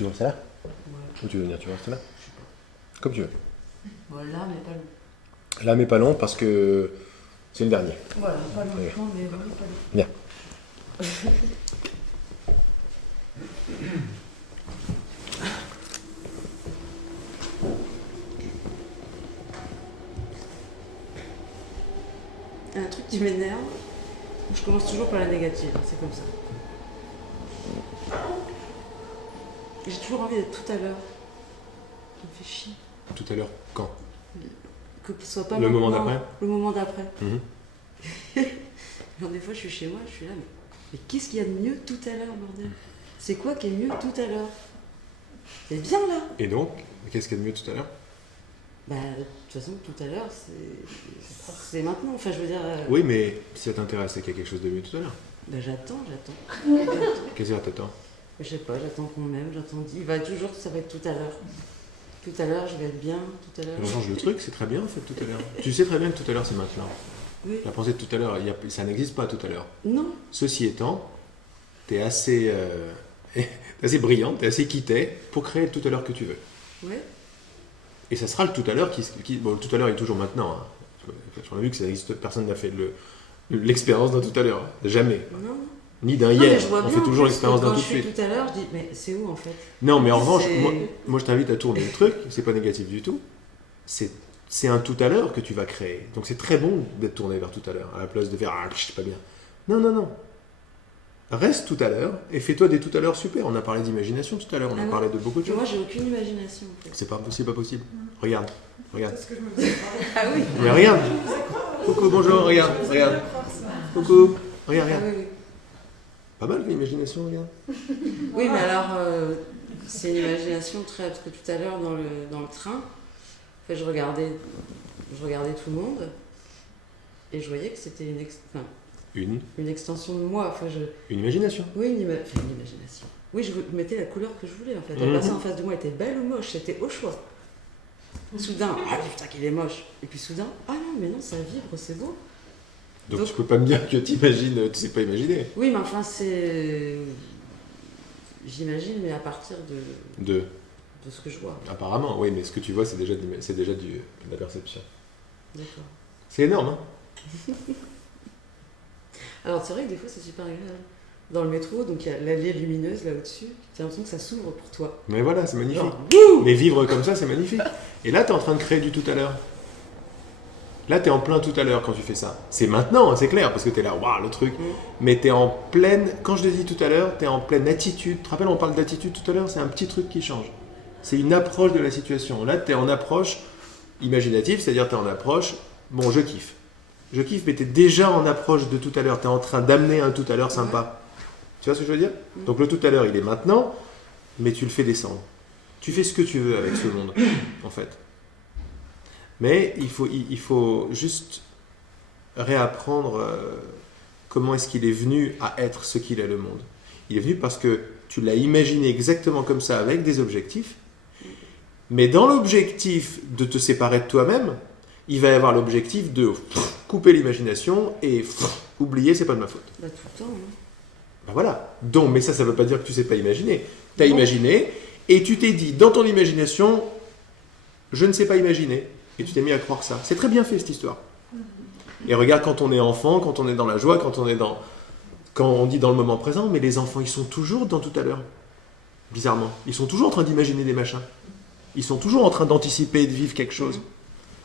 Tu veux rester là? Ouais. Ou tu veux venir? Tu veux rester là? Comme tu veux. Voilà, mais pas long. Là, mais pas long parce que c'est le dernier. Voilà, pas Oui. longtemps, mais vraiment pas long. Bien. Un truc qui m'énerve, je commence toujours par la négative, c'est comme ça. J'ai toujours envie d'être tout à l'heure. Ça me fait chier. Tout à l'heure, quand? Que ce soit pas Le moment maintenant, d'après. Le moment d'après. Mhm. Genre, des fois, je suis chez moi, je suis là, mais qu'est-ce qu'il y a de mieux tout à l'heure, bordel? C'est quoi qui est mieux tout à l'heure? C'est bien là. Et donc, qu'est-ce qu'il y a de mieux tout à l'heure? Bah, de toute façon, tout à l'heure, c'est maintenant. Enfin, je veux dire. Oui, mais si ça t'intéresse, c'est qu'il y a quelque chose de mieux tout à l'heure. Bah, j'attends. Qu'est-ce que t'attends? Je sais pas, j'attends qu'on m'aime, il va toujours, ça va être tout à l'heure. Tout à l'heure, je vais être bien, tout à l'heure. On change le truc, c'est très bien en fait tout à l'heure. Tu sais très bien que tout à l'heure c'est maintenant. Oui. La pensée de tout à l'heure, ça n'existe pas tout à l'heure. Non. Ceci étant, t'es assez, t'es assez brillante, t'es assez quittée pour créer le tout à l'heure que tu veux. Ouais. Et ça sera le tout à l'heure bon, le tout à l'heure est toujours maintenant. Hein. On a vu que ça existe, personne n'a fait l'expérience d'un tout à l'heure. Jamais. Non. Ni d'un Non, mais hier. je vois On bien, fait toujours en plus, l'expérience que d'un tout de quand je suite. suis tout à l'heure, je dis, mais c'est où en fait? Non, mais en revanche, C'est- moi je t'invite à tourner le truc, c'est pas négatif du tout. C'est un tout à l'heure que tu vas créer. Donc c'est très bon d'être tourné vers tout à l'heure, à la place de faire ah, je sais pas bien. Non, non, non. Reste tout à l'heure et fais-toi des tout à l'heure super. On a parlé d'imagination tout à l'heure, on Ah a ouais. parlé de beaucoup de choses. Moi, j'ai aucune imagination en fait. C'est pas possible. Regarde, regarde. C'est ce que je me disais. Ah oui. Mais regarde. Coucou, bonjour, regarde, regarde. Coucou, regarde, Ah regarde. oui, oui. Pas mal l'imagination, regarde. Oui, mais alors, c'est une imagination très. Parce que tout à l'heure, dans le train, en fait, je regardais tout le monde et je voyais que c'était une extension de moi. Enfin, Une imagination. oui, une imagination. Oui, je mettais la couleur que je voulais en fait. La Mhm. personne en face de moi était belle ou moche, c'était au choix. Soudain, ah putain qu'il est moche. Et puis soudain, ah non, mais non, ça vibre, c'est beau. Donc tu peux pas me dire que t'imagines, tu sais pas imaginer. Oui, mais enfin, c'est. J'imagine, mais à partir de ce que je vois. Apparemment, oui, mais ce que tu vois, c'est déjà de la perception. D'accord. C'est énorme, hein. Alors, c'est vrai que des fois, c'est super agréable. Dans le métro, donc il y a l'allée lumineuse là au-dessus, tu as l'impression que ça s'ouvre pour toi. Mais voilà, c'est magnifique. Genre, bouh. Mais vivre comme ça, c'est magnifique. Et là, tu es en train de créer du tout à l'heure. Là, tu es en plein tout à l'heure quand tu fais ça. C'est maintenant, hein, c'est clair, parce que tu es là, waouh, le truc. Mm. Mais tu es en pleine, quand je te dis tout à l'heure, tu es en pleine attitude. Tu te rappelles, on parle d'attitude tout à l'heure, c'est un petit truc qui change. C'est une approche de la situation. Là, tu es en approche imaginative, c'est-à-dire tu es en approche, bon, je kiffe. Je kiffe, mais tu es déjà en approche de tout à l'heure. Tu es en train d'amener un tout à l'heure sympa. Tu vois ce que je veux dire? Mm. Donc le tout à l'heure, il est maintenant, mais tu le fais descendre. Tu fais ce que tu veux avec ce monde, en fait. Mais il faut juste réapprendre comment est-ce qu'il est venu à être ce qu'il est, le monde. Il est venu parce que tu l'as imaginé exactement comme ça, avec des objectifs. Mais dans l'objectif de te séparer de toi-même, il va y avoir l'objectif de couper l'imagination et oublier, c'est pas de ma faute. Bah, tout le temps. Hein. Ben voilà. Donc, mais ça ne veut pas dire que tu ne sais pas imaginer. Tu as Non. imaginé et tu t'es dit, dans ton imagination, je ne sais pas imaginer. Et tu t'es mis à croire ça. C'est très bien fait cette histoire. Et regarde, quand on est enfant, quand on est dans la joie, quand on dit dans le moment présent, mais les enfants, ils sont toujours dans tout à l'heure. Bizarrement. Ils sont toujours en train d'imaginer des machins. Ils sont toujours en train d'anticiper et de vivre quelque chose.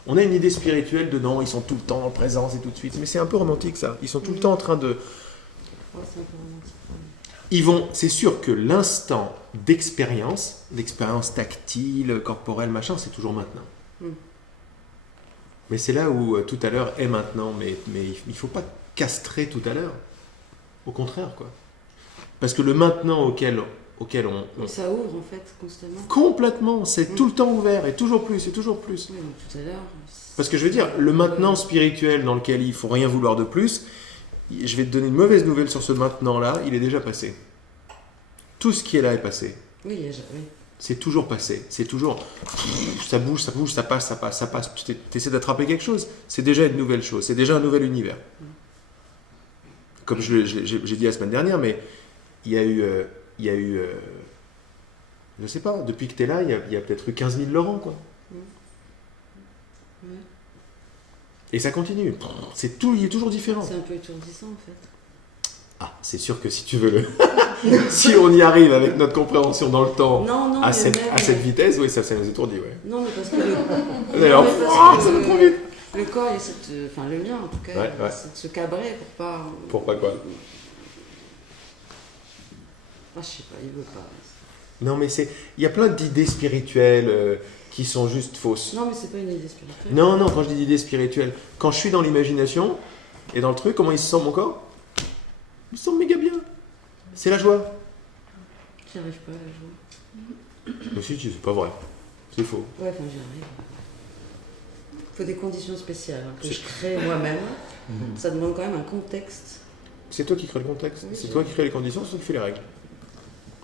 On a une idée spirituelle de non, ils sont tout le temps en présence et tout de suite. Mais c'est un peu romantique ça. Ils sont tout le temps en train de... Ouais, c'est un peu romantique. C'est sûr que l'instant d'expérience tactile, corporelle, machin, c'est toujours maintenant. Mm. Mais c'est là où tout à l'heure est maintenant. Mais il ne faut pas castrer tout à l'heure. Au contraire, quoi. Parce que le maintenant auquel on... Ça ouvre en fait constamment. Complètement, c'est tout le temps ouvert et toujours plus et toujours plus. Oui, donc tout à l'heure. Parce que je veux dire, le maintenant spirituel dans lequel il faut rien vouloir de plus, je vais te donner une mauvaise nouvelle sur ce maintenant-là, il est déjà passé. Tout ce qui est là est passé. Oui, oui. C'est toujours passé. C'est toujours... Ça bouge, ça passe, ça passe, ça passe. Tu essaies d'attraper quelque chose, c'est déjà une nouvelle chose, c'est déjà un nouvel univers. Comme j'ai dit la semaine dernière, mais il y a eu Je sais pas, depuis que tu es là, il y a peut-être eu 15 000 Laurent, quoi. Ouais. Et ça continue. Il est toujours différent. C'est un peu étourdissant en fait. Ah, c'est sûr que si tu veux le... si on y arrive avec notre compréhension dans le temps, Non, à mais cette même- vitesse, oui, ça nous étourdit, ouais. Non, mais parce que le, D'ailleurs, non, mais parce que ça va trop vite. le corps, il essaie de, enfin le mien en tout cas, Ouais, il ouais. essaie de se cabrer pour pas. Pour pas quoi? Ah, je sais pas, il veut pas. Non, mais il y a plein d'idées spirituelles qui sont juste fausses. Non, mais c'est pas une idée spirituelle. Non, non, quand je dis idées spirituelles, quand je suis dans l'imagination et dans le truc, comment il se sent mon corps? Il se sent méga bien. C'est la joie. J'y arrive pas à la joie. Mais si, c'est pas vrai. C'est faux. Ouais, enfin j'y arrive. Il faut des conditions spéciales hein, que je crée moi-même. Ça demande quand même un contexte. C'est toi qui crée le contexte. Oui, C'est je- toi qui crée les conditions, c'est toi qui fais les règles.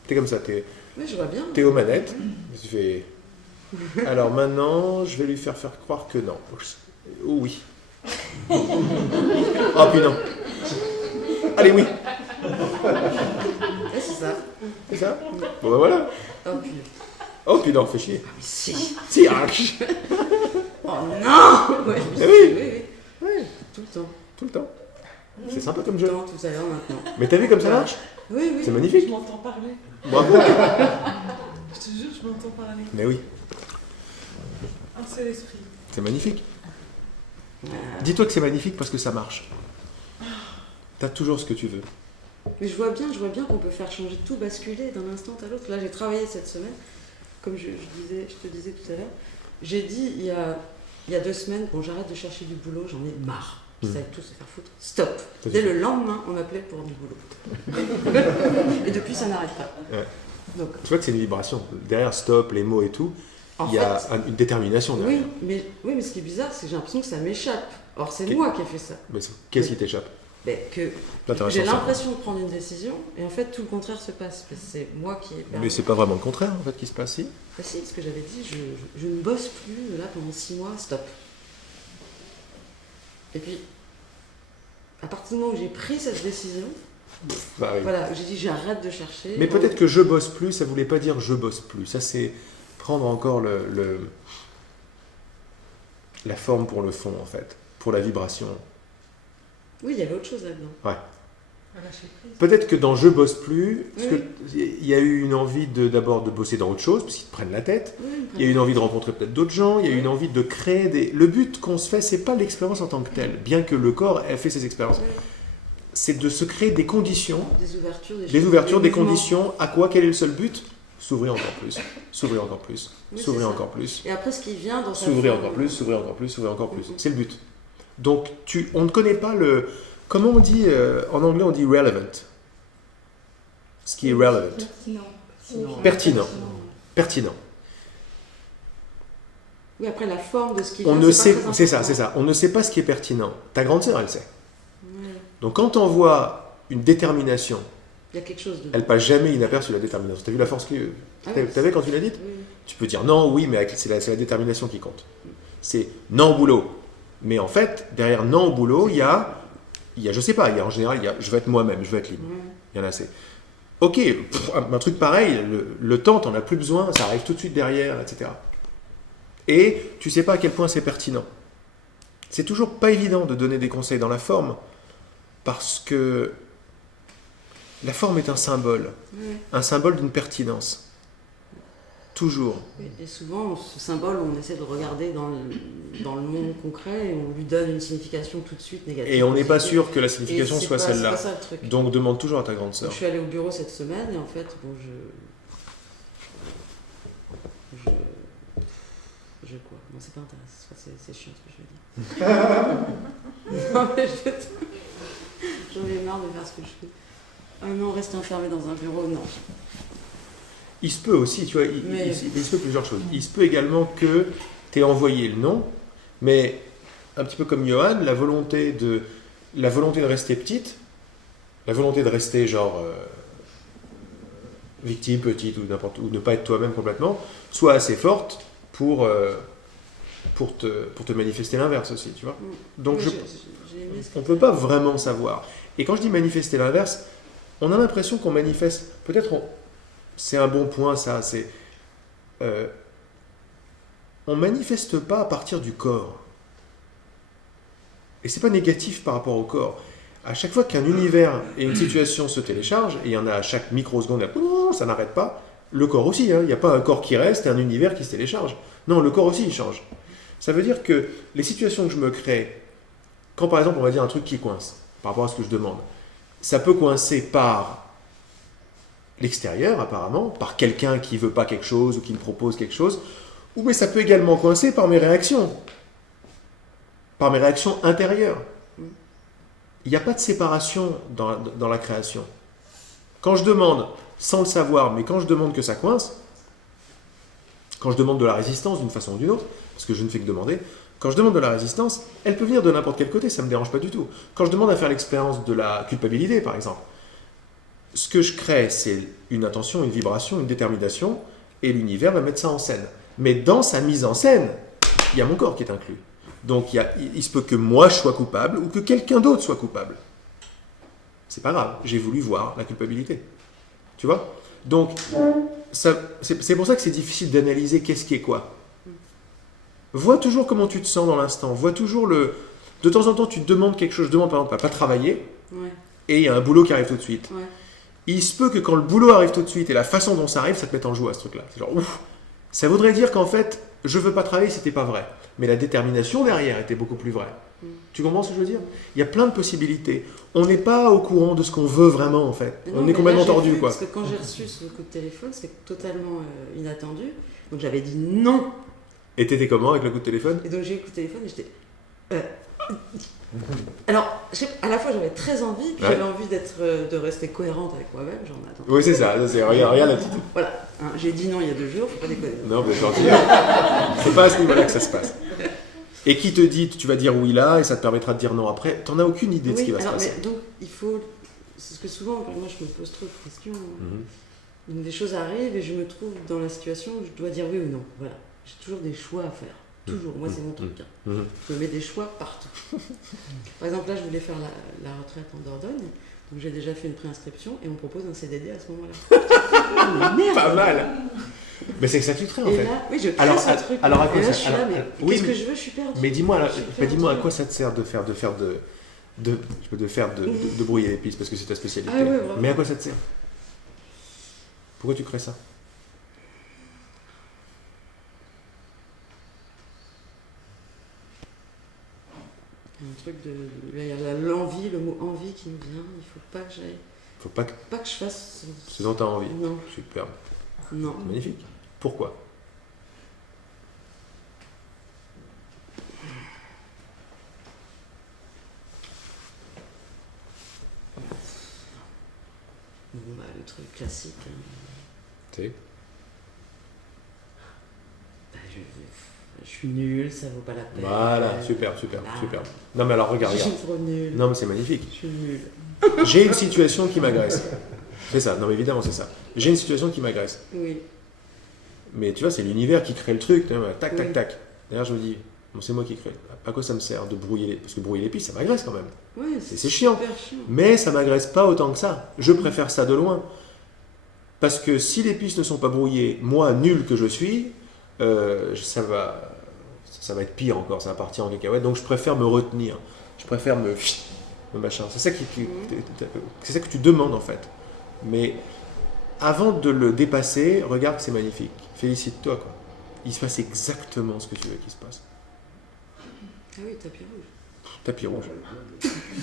T'es comme ça, Oui, je vois bien. t'es aux manettes. Tu fais... Alors maintenant, je vais lui faire croire que non. Oh oui. Oh puis non. Allez oui. Ouais, c'est ça. C'est ça? Bon ben voilà. Oh, puis... Oh puis non, fais chier. Ah, mais si. Si, Oh non. Ouais, Eh oui. oui. Ouais, Tout le temps. tout le temps. C'est sympa comme Tout le jeu. temps, tout à l'heure, maintenant. Mais t'as vu comme ça marche? Oui, oui. C'est magnifique. Je m'entends parler. Bravo. Je te jure, je m'entends parler. Mais oui, Un seul esprit. c'est magnifique. Dis-toi que c'est magnifique parce que ça marche. T'as toujours ce que tu veux. Mais je vois bien qu'on peut faire changer tout, basculer d'un instant à l'autre. Là, j'ai travaillé cette semaine, comme je te disais tout à l'heure. J'ai dit il y a 2 semaines, bon, j'arrête de chercher du boulot, j'en ai marre. Ils savaient tous se faire foutre. Stop. T'as Dès dit- le lendemain, on m'appelait pour du boulot. Et depuis, ça n'arrête pas. Ouais. Donc, Tu vois que c'est une vibration. Derrière stop, les mots et tout, en il y a fait, une détermination derrière. oui, mais ce qui est bizarre, c'est que j'ai l'impression que ça m'échappe. Or, c'est Ok. moi qui ai fait ça. Mais qu'est-ce qui t'échappe? Mais que L'intéressant, j'ai ça. l'impression de prendre une décision, et en fait, tout le contraire se passe. Parce que c'est moi qui ai perdu. Mais c'est pas vraiment le contraire en fait qui se passe ici. Bah si, parce que j'avais dit, je ne bosse plus là pendant 6 mois, stop. Et puis, à partir du moment où j'ai pris cette décision, Bah, oui. voilà, j'ai dit j'arrête de chercher. Mais peut-être que je bosse plus, ça voulait pas dire je bosse plus. Ça c'est prendre encore la forme pour le fond en fait, pour la vibration. Oui, il y avait autre chose là-dedans. À lâcher prise. Peut-être que dans je bosse plus, parce Oui. que il y a eu une envie d'abord de bosser dans autre chose, parce qu'ils te prennent la tête. Oui, Il y a eu une envie de rencontrer peut-être d'autres gens, il y a eu une envie de créer des... Le but qu'on se fait, c'est pas l'expérience en tant que telle, bien que le corps ait fait ses expériences. Oui. C'est de se créer des conditions, Des ouvertures, des ouvertures, des mouvements. conditions. À quoi? Quel est le seul but? S'ouvrir encore plus, s'ouvrir encore plus, Oui, c'est s'ouvrir ça. encore plus, Et après, ce qui vient dans sa s'ouvrir forme- encore plus, s'ouvrir encore plus, s'ouvrir encore plus. Mhm. C'est le but. Donc, on ne connaît pas le... Comment on dit, en anglais, on dit relevant. Ce qui est relevant. Pertinent. Pertinent. Oui, après, la forme de ce qui On vient, ne c'est sait, pas très c'est ça, important. c'est ça. On ne sait pas ce qui est pertinent. Ta grande sœur, elle sait. Ouais. Donc quand on voit une détermination, Il y a quelque chose de... elle passe jamais inaperçue la détermination. T'as vu la force que Ah oui. t'avais quand tu l'as dite? Oui. Tu peux dire non, oui, mais c'est la détermination qui compte. C'est non au boulot. Mais en fait, derrière non au boulot, il y a, je sais pas, il y a en général, il y a je veux être moi-même, je veux être libre. Ouais. Il y en a assez. Ok, un truc pareil, le temps, t'en as plus besoin, ça arrive tout de suite derrière, etc. Et tu sais pas à quel point c'est pertinent. C'est toujours pas évident de donner des conseils dans la forme, parce que la forme est un symbole d'une pertinence. Toujours. Oui, et souvent, ce symbole, on essaie de le regarder dans le monde concret et on lui donne une signification tout de suite négative. Et on n'est pas positive. sûr que la Et signification c'est soit pas- celle-là. C'est pas ça le truc. Donc demande toujours à ta grande Donc, sœur. je suis allée au bureau cette semaine et en fait, bon, je quoi? Non, c'est pas intéressant. C'est chiant ce que je veux dire. Non, mais j'en ai marre de faire ce que je fais. Ah non, rester enfermé dans un bureau, non. Il se peut aussi, tu vois, Mais- il se peut plusieurs choses. Il se peut également que tu aies envoyé le nom, mais un petit peu comme Johan, la volonté de rester petite, la volonté de rester genre victime, petite ou n'importe ou ne pas être toi-même complètement, soit assez forte pour te manifester l'inverse aussi, tu vois. Donc Oui, je, j'ai aimé ce on ne peut pas vraiment savoir. Et quand je dis manifester l'inverse, on a l'impression qu'on manifeste. Peut-être c'est un bon point, ça. on manifeste pas à partir du corps. Et c'est pas négatif par rapport au corps. À chaque fois qu'un univers et une situation se téléchargent, et il y en a à chaque microseconde, ça n'arrête pas, le corps aussi, hein. Il n'y a pas un corps qui reste et un univers qui se télécharge. Non, le corps aussi, il change. Ça veut dire que les situations que je me crée, quand par exemple on va dire un truc qui coince, par rapport à ce que je demande, ça peut coincer par l'extérieur apparemment, par quelqu'un qui veut pas quelque chose ou qui me propose quelque chose, ou mais ça peut également coincer par mes réactions intérieures. Il n'y a pas de séparation dans la création. Quand je demande, sans le savoir, mais quand je demande que ça coince, quand je demande de la résistance d'une façon ou d'une autre, parce que je ne fais que demander, quand je demande de la résistance, elle peut venir de n'importe quel côté, ça ne me dérange pas du tout. Quand je demande à faire l'expérience de la culpabilité, par exemple, ce que je crée, c'est une intention, une vibration, une détermination, et l'univers va mettre ça en scène. Mais dans sa mise en scène, il y a mon corps qui est inclus. Donc il se peut que moi je sois coupable ou que quelqu'un d'autre soit coupable. C'est pas grave, j'ai voulu voir la culpabilité. Tu vois ? Donc, c'est pour ça que c'est difficile d'analyser qu'est-ce qui est quoi. Vois toujours comment tu te sens dans l'instant. Vois toujours le... De temps en temps, tu te demandes quelque chose. Je demande par exemple à pas travailler. Ouais. Et il y a un boulot qui arrive tout de suite. Ouais. Il se peut que quand le boulot arrive tout de suite et la façon dont ça arrive, ça te mette en joie, ce truc-là. C'est genre, ouf. Ça voudrait dire qu'en fait, je veux pas travailler, c'était pas vrai. Mais la détermination derrière était beaucoup plus vraie. Tu comprends ce que je veux dire ? Il y a plein de possibilités. On n'est pas au courant de ce qu'on veut vraiment, en fait. Mais non, on est mais complètement là, j'ai tordu, vu, quoi. Parce que quand j'ai reçu ce coup de téléphone, c'est totalement inattendu. Donc j'avais dit non. Et t'étais comment avec le coup de téléphone ? Et donc j'ai eu le coup de téléphone et j'étais... Alors, à la fois j'avais très envie, puis Ouais. j'avais envie de rester cohérente avec moi-même. Genre, attends. Oui, c'est ça. Regarde l'attitude. Voilà, hein, j'ai dit non il y a 2 jours, faut pas déconner. Non, mais gentil. C'est pas à ce niveau-là que ça se passe. Et qui te dit, tu vas dire oui là, et ça te permettra de dire non après. T'en as aucune idée de ce qui va se passer. Mais donc il faut... C'est ce que souvent, moi je me pose trop de questions. Mhm. Donc, des choses arrivent et je me trouve dans la situation où je dois dire oui ou non. Voilà, j'ai toujours des choix à faire. Toujours, moi c'est mon truc. Hein. Mhm. Je me mets des choix partout. Par exemple, là, je voulais faire la retraite en Dordogne. Donc, j'ai déjà fait une préinscription et on propose un CDD à ce moment-là. Mais merde. Pas mal. Mais c'est que ça que tu crées en Et fait. là, oui, je crée Alors, ce truc. alors à quoi et là, ça- je suis là, alors, mais oui, qu'est-ce mais- que je veux? Je suis perdue. Mais dis-moi, Je suis dis-moi à perdue. quoi ça te sert de brouiller les pistes parce que c'est ta spécialité. Ah ouais, vraiment. Mais à quoi ça te sert ? Pourquoi tu crées ça ? Un truc de. Il y a l'envie, le mot envie qui me vient. Il faut pas que j'aille. Faut pas que Pas que je fasse. ce dont tu as envie. Non, Superbe. non. Magnifique. Pourquoi ? Bon, bah, le truc classique. Hein. Tu sais ? Bah, je suis nulle, ça vaut pas la peine. Voilà, super. Ah. Non mais alors regarde. Je suis trop nulle. Non mais c'est magnifique. Je suis nulle. J'ai une situation qui m'agresse. C'est ça, non mais évidemment c'est ça. J'ai une situation qui m'agresse. Oui. Mais tu vois, c'est l'univers qui crée le truc, tac, Oui. tac. D'ailleurs je me dis, bon, c'est moi qui crée. À quoi ça me sert de brouiller les... Parce que brouiller les pistes, ça m'agresse quand même. Ouais, c'est chiant. super chiant. Mais ça m'agresse pas autant que ça. Je préfère ça de loin. Parce que si les pistes ne sont pas brouillées, moi, nul que je suis, ça va être pire encore, ça va partir en cacahuète. Donc je préfère me retenir. Je préfère me machin. C'est ça c'est ça que tu demandes en fait. Mais avant de le dépasser, regarde que c'est magnifique. Félicite-toi quoi. Il se passe exactement ce que tu veux qu'il se passe. Ah oui, tapis rouge. Tapis rouge.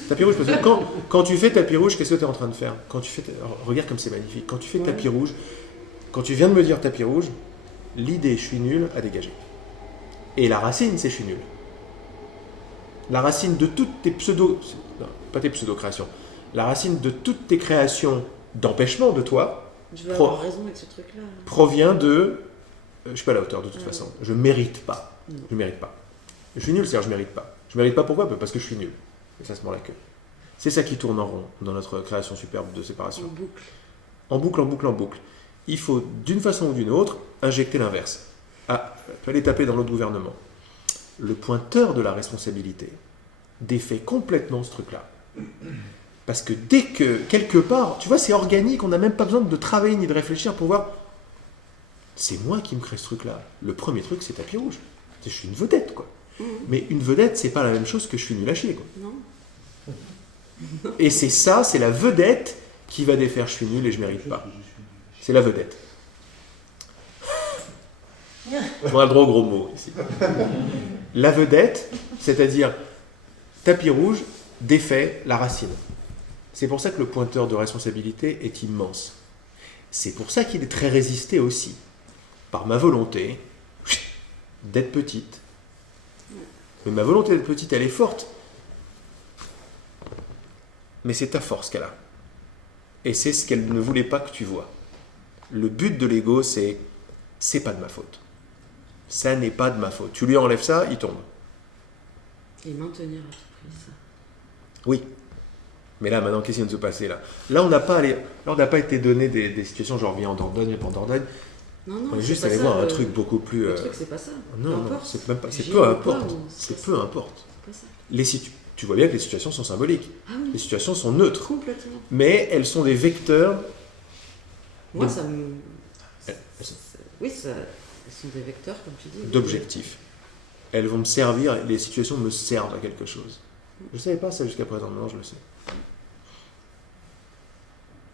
Tapis rouge, parce que quand tu fais tapis rouge, qu'est-ce que tu es en train de faire ? Alors, regarde comme c'est magnifique. Quand tu fais tapis rouge, quand tu viens de me dire tapis rouge, l'idée je suis nul a dégagé. Et la racine, c'est je suis nul. La racine de toutes tes pas tes pseudo-créations, la racine de toutes tes créations d'empêchement de toi Je vais avoir raison avec ce truc-là. provient de je suis pas à la hauteur de toute façon. Je mérite pas. Non. Je mérite pas. Je suis nul, c'est-à-dire je mérite pas. Je mérite pas pourquoi ? Parce que je suis nul. Et ça se mord la queue. C'est ça qui tourne en rond dans notre création superbe de séparation. En boucle. En boucle, en boucle, en boucle. Il faut, d'une façon ou d'une autre, injecter l'inverse. Ah, il fallait taper dans l'autre gouvernement. Le pointeur de la responsabilité défait complètement ce truc-là. Parce que dès que, quelque part, tu vois, c'est organique, on n'a même pas besoin de travailler ni de réfléchir pour voir. c'est moi qui me crée ce truc-là. Le premier truc, c'est tapis rouge. Je suis une vedette, quoi. Mais une vedette, c'est pas la même chose que je suis nul à chier, quoi. Non. Et c'est ça, c'est la vedette qui va défaire je suis nul et je mérite pas. C'est la vedette. On a le droit aux gros mots ici. La vedette, c'est-à-dire tapis rouge, défait la racine. C'est pour ça que le pointeur de responsabilité est immense. C'est pour ça qu'il est très résisté aussi. Par ma volonté d'être petite. Mais ma volonté d'être petite, elle est forte. Mais c'est ta force qu'elle a. Et c'est ce qu'elle ne voulait pas que tu vois. Le but de l'ego, c'est pas de ma faute. Ça n'est pas de ma faute. Tu lui enlèves ça, il tombe. Et maintenir à tout prix ça. Oui. Mais là, maintenant, qu'est-ce qui vient de se passer là ? Là, on n'a pas été donné des situations, genre viens en Dordogne, pas en Dordogne. Non, On est juste pas allé ça, voir un truc beaucoup plus. Le truc, c'est pas ça. Non, Peu importe. c'est même pas. C'est J'y peu vais importe. pas, ou C'est pas peu ça. importe. C'est pas ça. Tu vois bien que les situations sont symboliques. Ah oui. Les situations sont neutres. Complètement. Mais elles sont des vecteurs. Moi, de- ça me. Elles- Oui, ça... elles sont des vecteurs, comme tu dis. d'objectifs. Elles vont me servir, les situations me servent à quelque chose. Je ne savais pas ça jusqu'à présent, maintenant je le sais.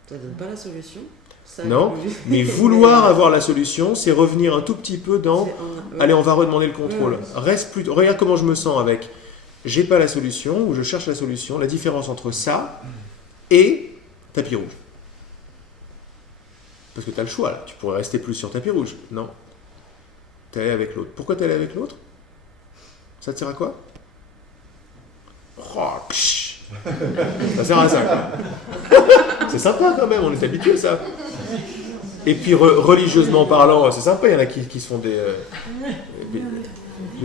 Ça donne pas la solution. Ça Non, mais vouloir avoir la solution, c'est revenir un tout petit peu dans allez, on va redemander le contrôle. Reste plus, regarde comment je me sens avec j'ai pas la solution ou je cherche la solution, la différence entre ça et tapis rouge. Parce que tu as le choix là, tu pourrais rester plus sur tapis rouge. Non. Tu es allé avec l'autre. Pourquoi tu es allé avec l'autre ? Ça te sert à quoi ? Oh, psh. Ça sert à ça, quoi. C'est sympa quand même, on est habitué à ça. Et puis religieusement parlant, c'est sympa, il y en a qui se font des...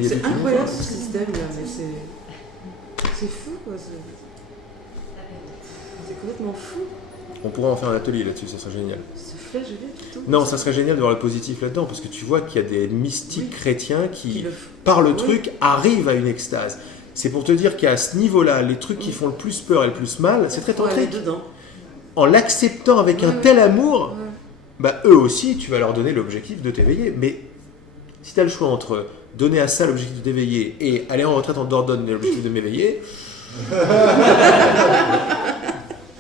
C'est incroyable ce système là, mais c'est fou quoi. C'est complètement fou. On pourrait en faire un atelier là-dessus, ça serait génial. Ce flèche tout le temps. Non, ça serait génial de voir le positif là-dedans, parce que tu vois qu'il y a des mystiques chrétiens qui, le par le truc, arrivent à une extase. C'est pour te dire qu'à ce niveau-là, les trucs qui font le plus peur et le plus mal, c'est très Faut aller tantrique. dedans. En l'acceptant avec un tel amour, bah, eux aussi, tu vas leur donner l'objectif de t'éveiller. Mais si tu as le choix entre donner à ça l'objectif de t'éveiller et aller en retraite en Dordogne l'objectif de m'éveiller,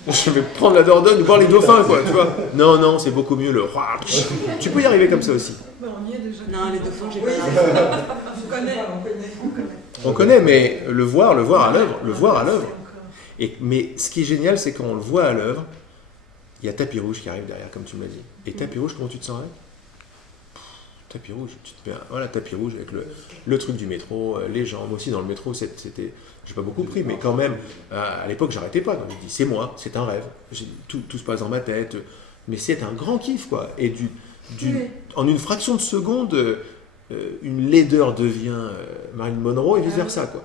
je vais prendre la Dordogne, voir les dauphins, quoi, tu vois. Non, c'est beaucoup mieux le... Tu peux y arriver comme ça aussi. Mais on y est déjà. Non, les dauphins, j'ai Oui, pas. on connaît. On connaît, mais le voir à l'œuvre. Mais ce qui est génial, c'est quand on le voit à l'œuvre, il y a tapis rouge qui arrive derrière, comme tu me l'as dit. Et tapis rouge, comment tu te sens avec ? Tapis rouge, tu te mets voilà, tapis rouge avec le truc du métro, les gens. Moi aussi, dans le métro, c'était... J'ai pas beaucoup pris, mais quand même, à l'époque, j'arrêtais pas. Je dis, c'est moi, c'est un rêve. Tout se passe dans ma tête. Mais c'est un grand kiff, quoi. Et en une fraction de seconde, une laideur devient Marilyn Monroe et vice-versa, quoi.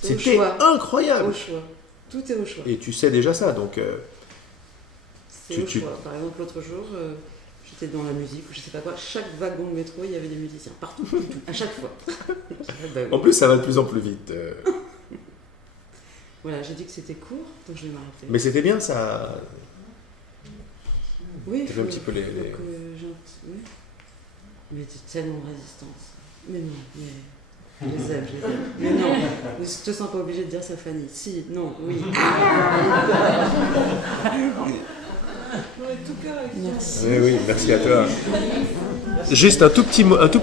C'est au C'était choix. incroyable. Au choix. Tout est au choix. Et tu sais déjà ça, donc... C'est au choix. Par exemple, l'autre jour, j'étais dans la musique ou je sais pas quoi. Chaque wagon de métro, il y avait des musiciens. Partout, à chaque fois. Bah oui. En plus, ça va de plus en plus vite. Voilà, j'ai dit que c'était court, donc je vais m'arrêter. Mais c'était bien, ça... Oui, T'as fait un petit peu les... Oui. Mais t'es tellement résistance. Mais non, mais... Je les aime. Mais non, ne te sens pas obligé de dire ça, Fanny. Si, non, oui. On est tout cœur avec toi. Merci. Oui, merci à toi. Juste un tout petit mot de